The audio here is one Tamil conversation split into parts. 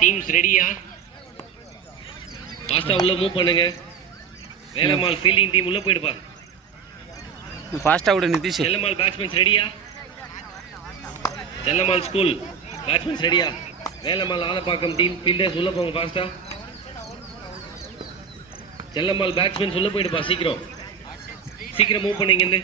டீம்ஸ் ரெடியா? ஃபாஸ்டா உள்ள மூவ் பண்ணுங்க. வேலம்மாள் ஃபீல்டிங் டீம் உள்ள போய்டுப்பா. ஃபாஸ்டா விடு நிதிஷ். செல்லம்மாள் பேட்ஸ்மேன்ஸ் ரெடியா? செல்லம்மாள் ஸ்கூல் பேட்ஸ்மேன்ஸ் ரெடியா? வேலம்மாள் ஆலப்பாக்கம் டீம் ஃபீல்டர்ஸ் உள்ள போங்க ஃபாஸ்டா. செல்லம்மாள் பேட்ஸ்மேன்ஸ் உள்ள போய்டுப்பா சீக்கிரம். சீக்கிரம் மூவ் பண்ணீங்க இங்க.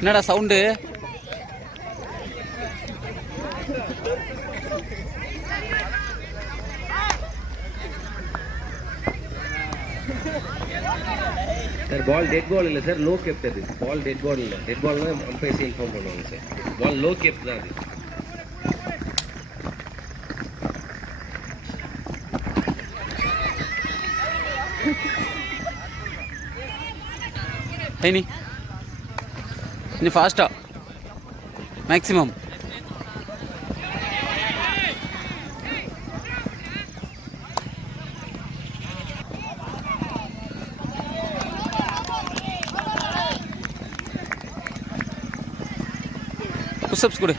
என்னடா சவுண்டு? சார் பால் டெட் பால் இல்லை சார், லோ கெப்ட். அது பால் டெட் பால் இல்லை. டெட் பால்னா அம்பையர்ஸ் இன்ஃபார்ம் பண்ணுவாங்க சார். பால் லோ கெப்ட் தான் அது. ஐனி கொஞ்சம் ஃபாஸ்டா மேக்ஸிமம். புஷ்அப்ஸ் கொடு.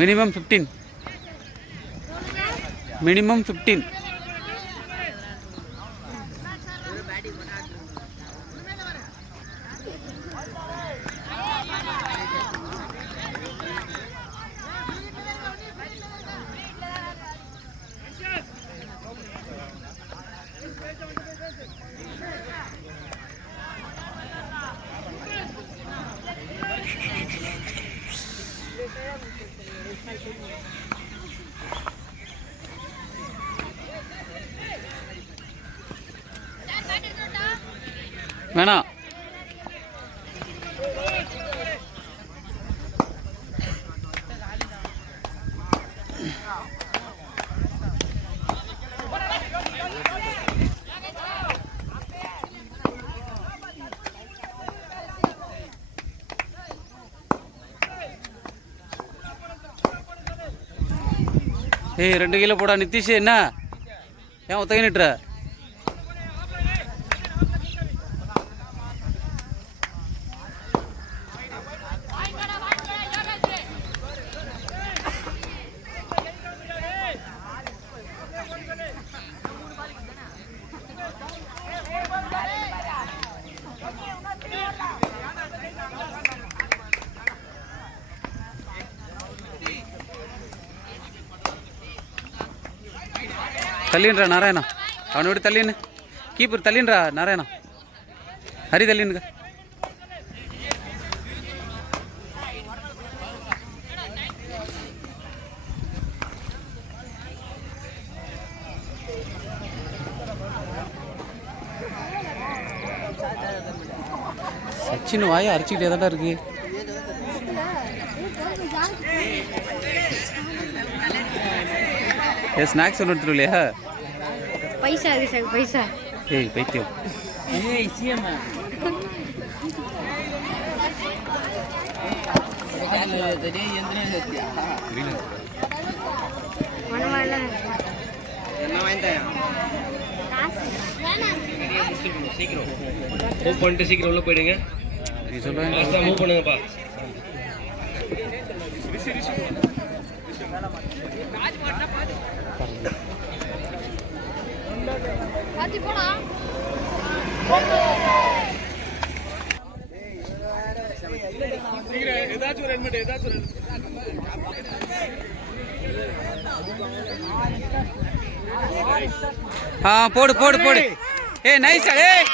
மினிமம் 15. மினிமம் 15. வேணாம். ஏய் 2 கிலோ போடா நிதிஷ். என்ன ஏன் ஒத்தகை நிட்டுற? தள்ளின்றா நாராயணா, அவனை விட்டு தள்ளின்னு. கீப்பர் தள்ளின்றா நாராயணா. ஹரி தள்ளினுங்க. சச்சின் வாயை அரைச்சிக்கிட்டே தான்டா இருக்கு. ஸ்நாக்ஸ் ஒன்று எடுத்துரு இல்லையா? पैसा है सर पैसा. ஏய் பைத்தியம். ஏய் சிஎம் mana mana. என்ன வாங்கிட்டாயா? சீக்கிரம் மூவ் பண்ணிட்டு சீக்கிரம் உள்ள போயிடுங்க. நீ சொல்லுவேன். ஃபாஸ்டா மூவ் பண்ணுங்கப்பா. பாத்தி போடா. போடு போடு போடு. ஏய் நைஸ். ஏய்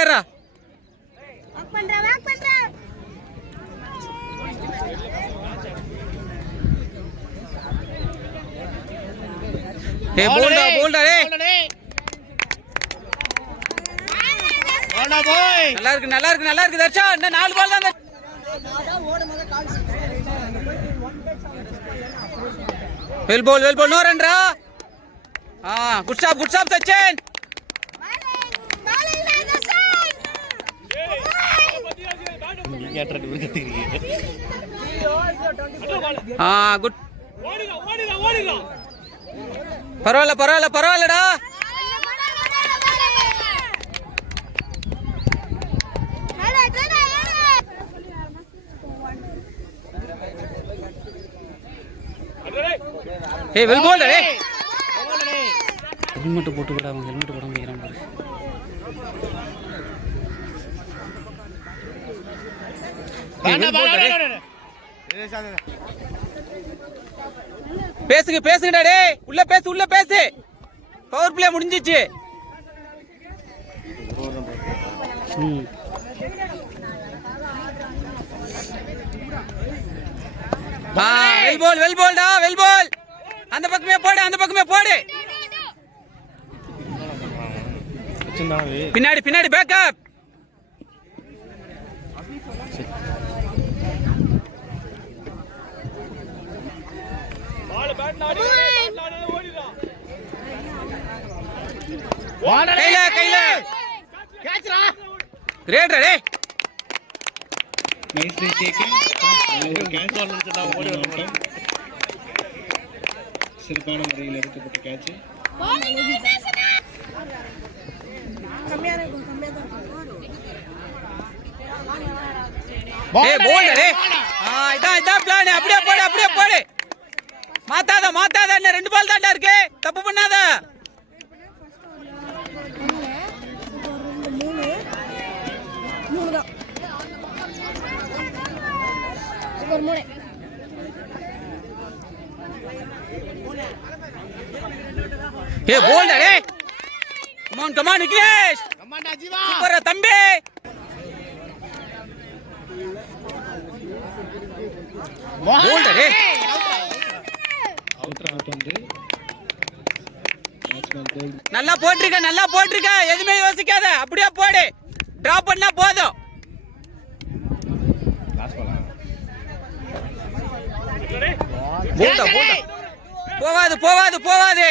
ஏறா. வாக் பண்றா. ஏய் போல்டா போல்டா. ஏய் நல்லா இருக்கு நல்லா இருக்கு நல்லா இருக்கு தர்ஷா. இன்னும் 4 பால் தான். வெல் பால் நோ ரன் ரா. Good stop Sachin. குட். பரவாயில்லடா. ஏய் வெல் போல்டா. ஏய் ஹெல்மெட் போட்டு கூட அவன் ஹெல்மெட் போடாம இருக்கிறான் பாரு. பேசுங்கடா டேய். உள்ள பேசு. பவர் பிளே முடிஞ்சிச்சு. Well ball. அந்த பக்கமே போடு. பின்னாடி பேக்கப். கையில கிரேட் ரே. nicely taken. கேட்ச் ஆனதுடா ஓடி வரணும். சிறப்பான முறையில் எடுக்கப்பட்ட கேட்ச். ஏய் போல்டா டேய். இதான் பிளான். அப்படியே போடு. மாத்தாத என்ன 2 பால் தான்டா இருக்கு. தப்பு பண்ணாத. ஏய் போல்டா டேய். Come on Vignesh. சூப்பரா தம்பி. போல்டா டேய். நல்லா போட்டிருக்க எதுவுமே யோசிக்காத, அப்படியே போடு. டிராப் பண்ணா போதும். போல்டா போவாது.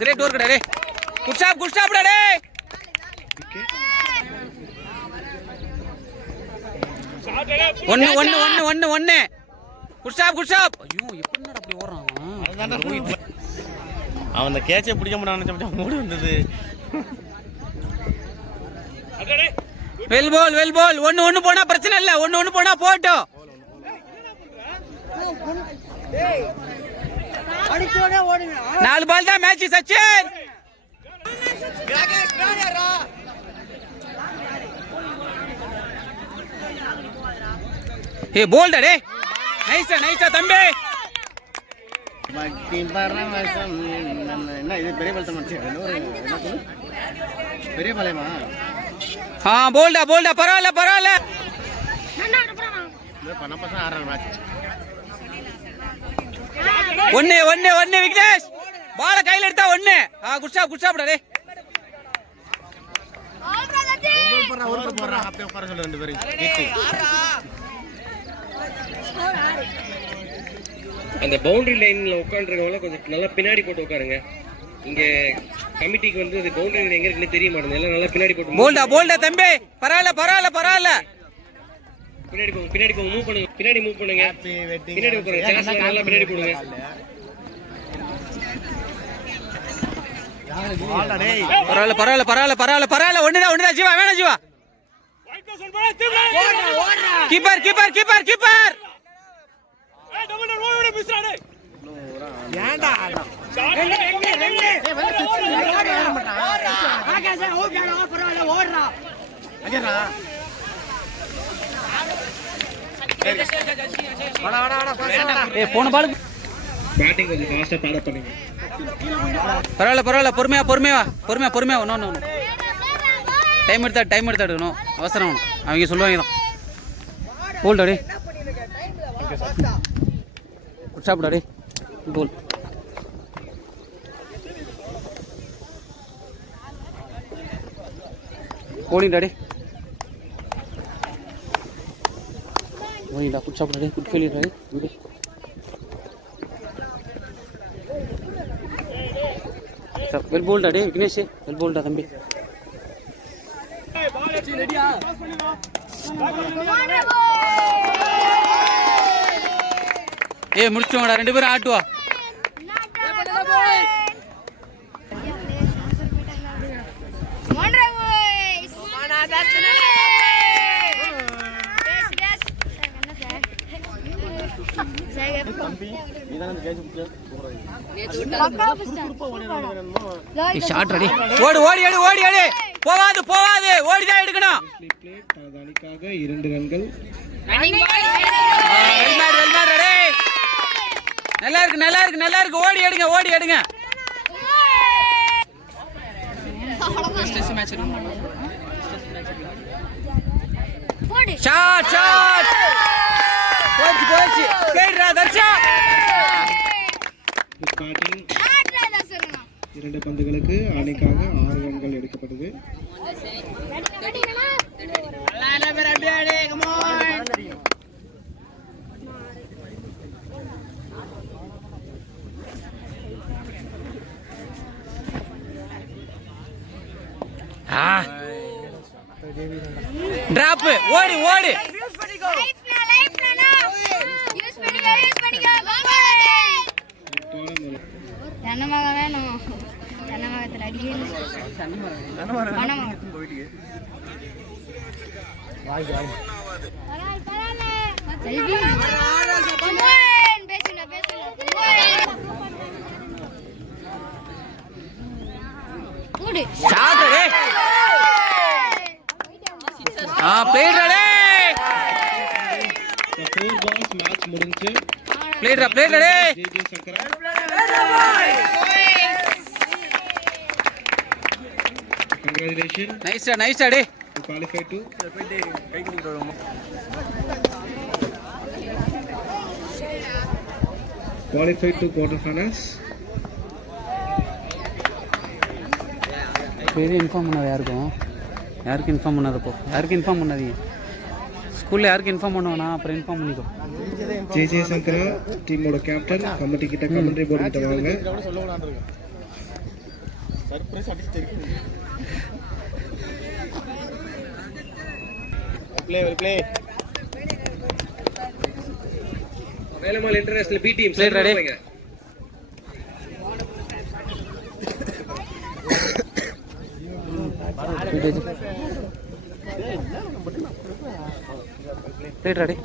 கிரேட் ஒர்க் டே. குட் ஸ்டாப் டே. ஒன்னு குட் ஸ்டாப். ஐயோ எப்படிடா அப்படி ஓடுறான் அவன் அந்த கேட்சை பிடிக்க முடியாது, மூடி வந்தது. Well ball. ஒன்னு போனா பிரச்சனை இல்ல, ஒன்னு போனா போட்டோம். நாலு பால் தான் மேட்ச் சச்சின். ஏ போல்டா டே. நைஸா தம்பி. என்ன இது பெரிய பாலத்தை பெரிய பாளையமா? போல்டா பரவாயில்ல. பசங்க ஆடுறாங்க மேட்ச். ஒன்னு விக்னேஷ். பால கையில எடுத்தா ஒன்னு. குட் ஸ்டாப் டே. அப்படியே உட்கார சொல்லு ரெண்டு பேரும். அந்த பவுண்டரி லைன்ல உட்காந்துருக்கவங்கள கொஞ்சம் நல்லா பின்னாடி போட்டு உட்காருங்க. இங்க கமிட்டிக்கு வந்து அது பவுண்டரி லைன் எங்க இருக்குன்னு தெரிய மாட்டேங்குது. எல்லாம் நல்லா பின்னாடி போட்டு. போல்டா தம்பி. பரவாயில்ல. பின்னாடி போங்க மூவ் பண்ணுங்க. பின்னாடி உட்காருங்க. சேஸ்ல நல்லா பின்னாடி போடுங்க. பரவாயில்ல. ஒண்ணுதான் ஜீவா. வேணாம் ஜீவா. கீப்பர். போன பால் பேட்டிங் கொஞ்சம் ஃபாஸ்டா பேட் பண்ணுங்க. பரவாயில்ல. பொறுமையா. நோ. டைம் எடுத்தா எடுக்கணும். அவசரம் அவங்க சொல்லுவாங்க தான். போல்டா டே. குட் ஸ்டாப் டே. போல். ஓடிடா டே. குட் ஸ்டாப் டே. குட் ஃபெயிலியர் டே. குட். வெல் போல்டா டே விக்னேஷ். வெல் போல்டா தம்பி. முடிச்சோங்கடா, ரெண்டு பேரும் ஆட்டுவா. Shot ready. ஓடி அடி. போவாது. ஓடிதான் எடுக்கணும். அணிக்காக 2 ரன்கள். நல்லா இருக்கு. ஓடி எடுங்க. ஷாட். போச்சு. கேட்றா தர்ஷா. பேட்டிங் 2 பந்துகளுக்கு அணிக்காக 6 ரன்கள் எடுக்கப்பட்டது. டிராப். ஓடு. Congratulations. Nice, to qualify to quarterfinals. பேர் இன்ஃபார்ம் பண்ணாது யாருக்கு இன்ஃபார்ம் பண்ணாதப்போ யாருக்கு இன்ஃபார்ம் பண்ணாதீங்க ஸ்கூலில் யாருக்கு இன்ஃபார்ம் பண்ணுவேண்ணா அப்புறம் இன்ஃபார்ம் பண்ணிக்கோ. ஜே சங்கரா டீமோட கேப்டன் கமிட்டி கிட்ட கமெண்ட்ரி போர்டு கிட்ட வாங்க. சர்ப்ரைஸ் அடிச்சிட்டு play Velammal international B team Play ready. Ready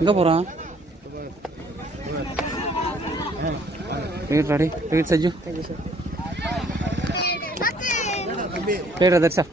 எங்கே போகிறான் ரெடி சஜ்ஜு ரைட் அதர்ஷா